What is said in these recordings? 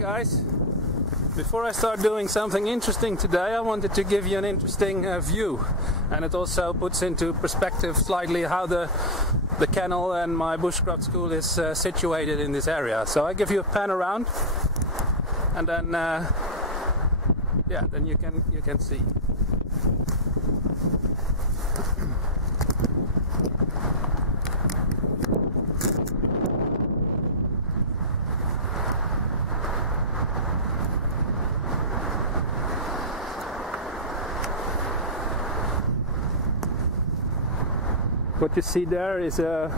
guys. Before I start doing something interesting today, I wanted to give you an interesting view, and it also puts into perspective slightly how the kennel and my bushcraft school is situated in this area. So I give you a pan around, and then then you can see. What you see there is a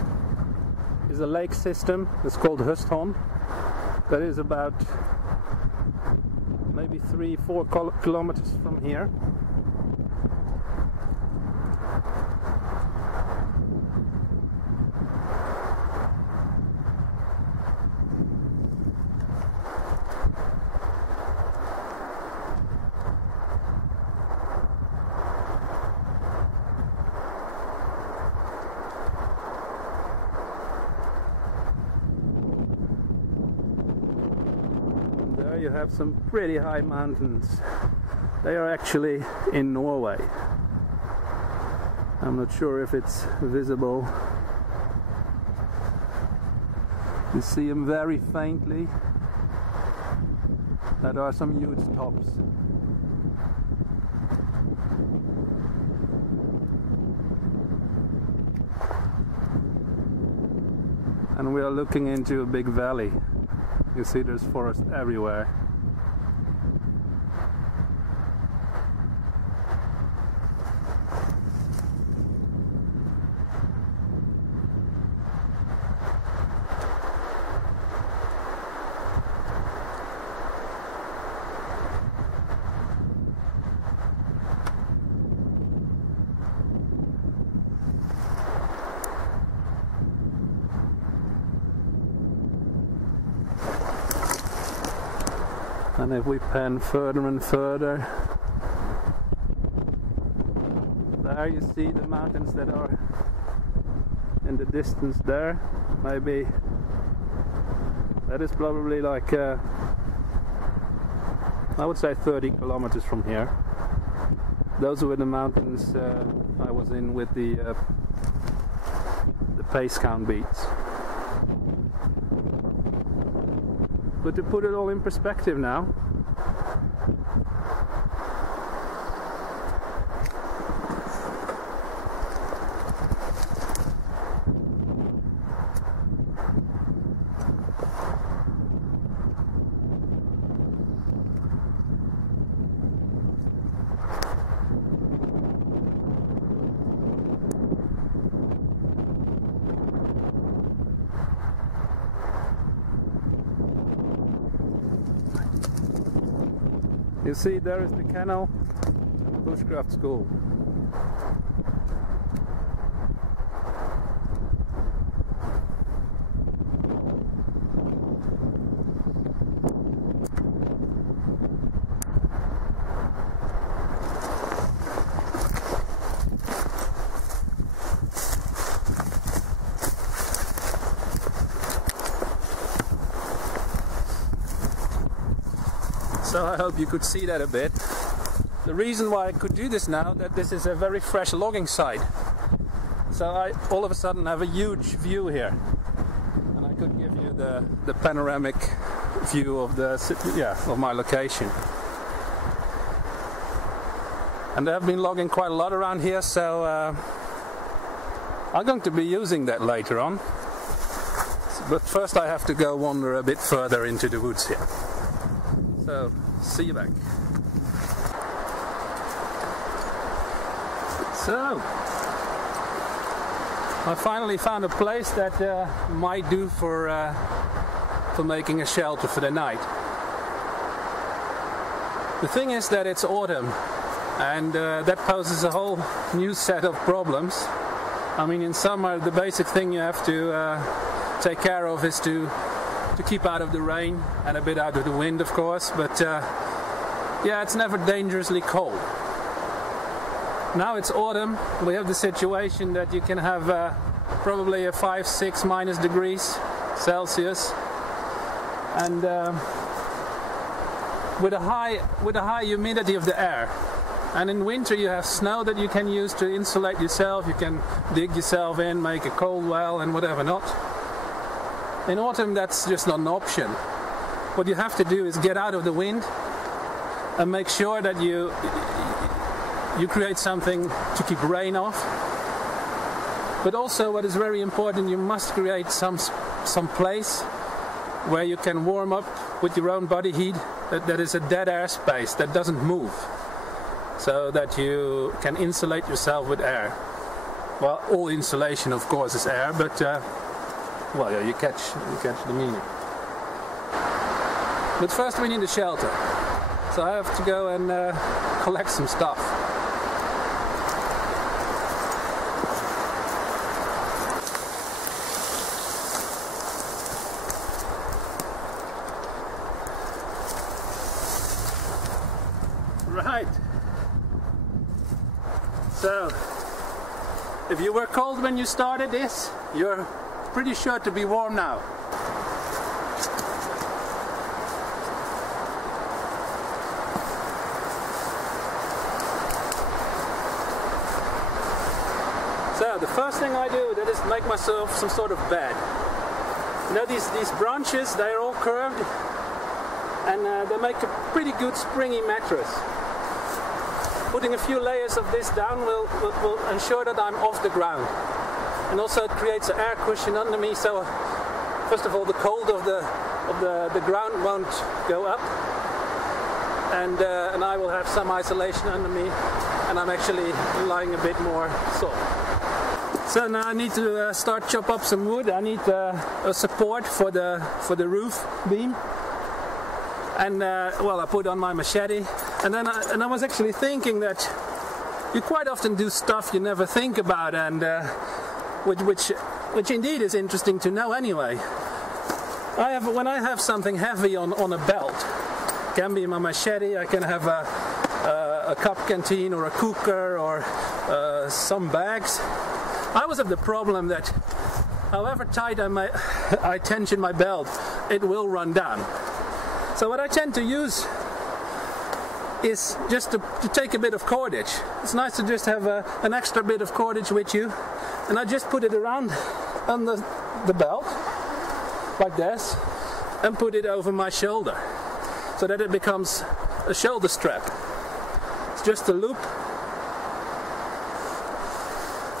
lake system. It's called Husthon. That is about maybe 3-4 kilometers from here. There you have some pretty high mountains. They are actually in Norway. I'm not sure if it's visible. You see them very faintly. There are some huge tops. And we are looking into a big valley. You see there's forest everywhere. And if we pan further and further, there you see the mountains that are in the distance there. Maybe that is probably like I would say 30 kilometers from here. Those were the mountains I was in with the pace count beats. But to put it all in perspective now, you see there is the kennel and the bushcraft school. So I hope you could see that a bit. The reason why I could do this now, that this is a very fresh logging site. So I all of a sudden have a huge view here. And I could give you the panoramic view of of my location. And they have been logging quite a lot around here, so I'm going to be using that later on. But first I have to go wander a bit further into the woods here. So, see you back. So, I finally found a place that might do for making a shelter for the night. The thing is that it's autumn, and that poses a whole new set of problems. I mean, in summer the basic thing you have to take care of is to keep out of the rain and a bit out of the wind, of course, but yeah, it's never dangerously cold. Now it's autumn, we have the situation that you can have probably a 5-6 minus degrees Celsius, and with a high humidity of the air. And in winter you have snow that you can use to insulate yourself. You can dig yourself in, make a cold well and whatever not. In autumn that's just not an option. What you have to do is get out of the wind and make sure that you create something to keep rain off. But also what is very important, you must create some place where you can warm up with your own body heat that is a dead air space that doesn't move, so that you can insulate yourself with air. Well, all insulation of course is air, but well, yeah, you catch the meaning. But first we need a shelter, so I have to go and collect some stuff. Right, so if you were cold when you started this, you're pretty sure to be warm now. So the first thing I do that is make myself some sort of bed. You know, these branches, they're all curved and they make a pretty good springy mattress. Putting a few layers of this down will ensure that I'm off the ground. And also it creates an air cushion under me, so first of all the cold of the ground won't go up, and I will have some isolation under me, and I'm actually lying a bit more soft. So now I need to start chop up some wood. I need a support for the roof beam. And well, I put on my machete, and then I was actually thinking that you quite often do stuff you never think about, and which indeed is interesting to know anyway. When I have something heavy on a belt, it can be my machete, I can have a cup canteen or a cooker or some bags. I always have the problem that however tight I tension my belt, it will run down. So what I tend to use is just to take a bit of cordage. It's nice to just have an extra bit of cordage with you, and I just put it around on the belt like this and put it over my shoulder so that it becomes a shoulder strap. It's just a loop,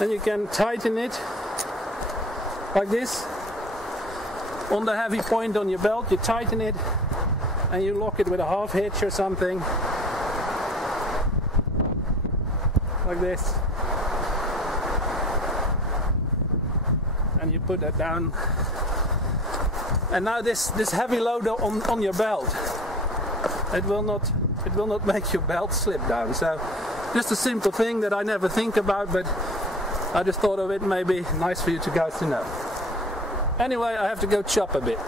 and you can tighten it like this on the heavy point on your belt. You tighten it and you lock it with a half hitch or something like this, and you put that down, and now this heavy load on your belt, it will not make your belt slip down. So just a simple thing that I never think about, but I just thought of it, maybe nice for you guys to know. Anyway, I have to go chop a bit.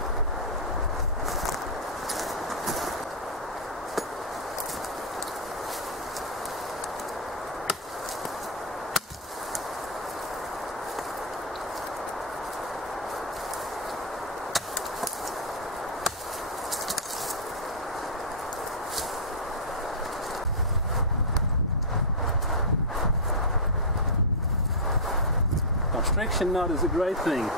Friction knot is a great thing.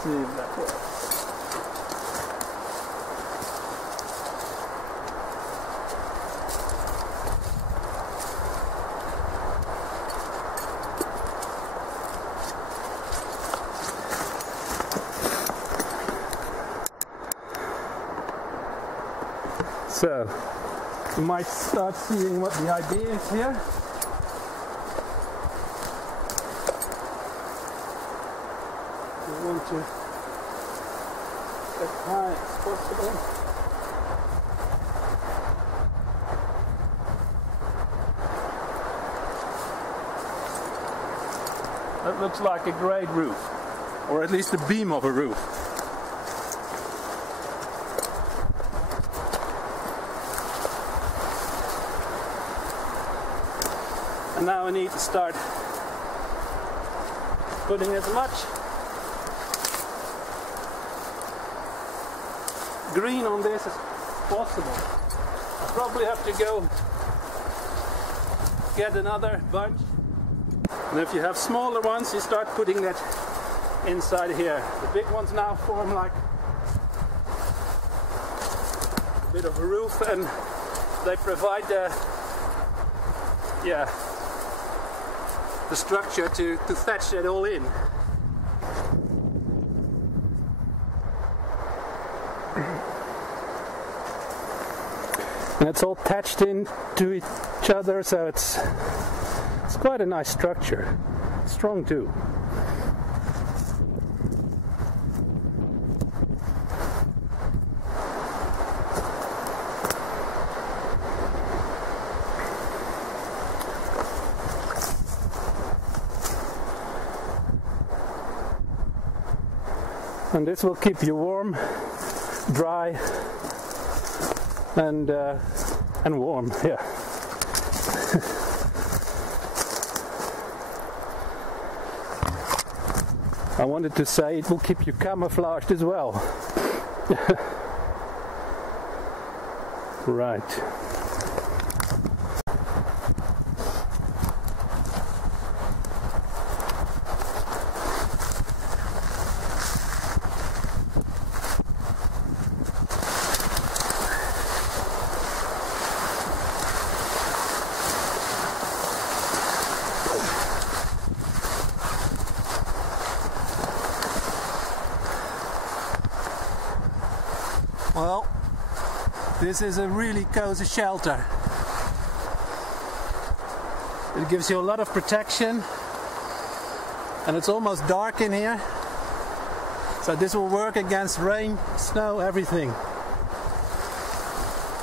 See if that works. So, you might start seeing what the idea is here. You want to as high as possible. That looks like a great roof, or at least the beam of a roof. And now I need to start putting as much green on this as possible. I probably have to go get another bunch. And if you have smaller ones, you start putting that inside here. The big ones now form like a bit of a roof, and they provide the structure to thatch it all in. And it's all attached into each other, so it's quite a nice structure. Strong too. And this will keep you warm, dry, and warm. Yeah. I wanted to say it will keep you camouflaged as well. Right. Well, this is a really cozy shelter. It gives you a lot of protection, and it's almost dark in here, so this will work against rain, snow, everything.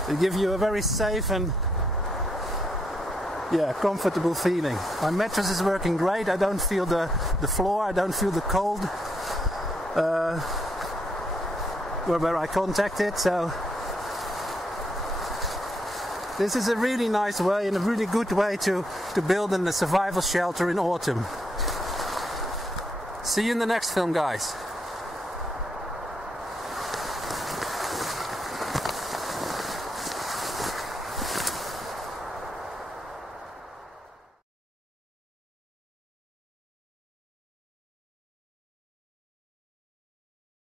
It gives you a very safe and comfortable feeling. My mattress is working great. I don't feel the floor, I don't feel the cold where I contact it, so this is a really nice way and a really good way to build a survival shelter in autumn. See you in the next film, guys.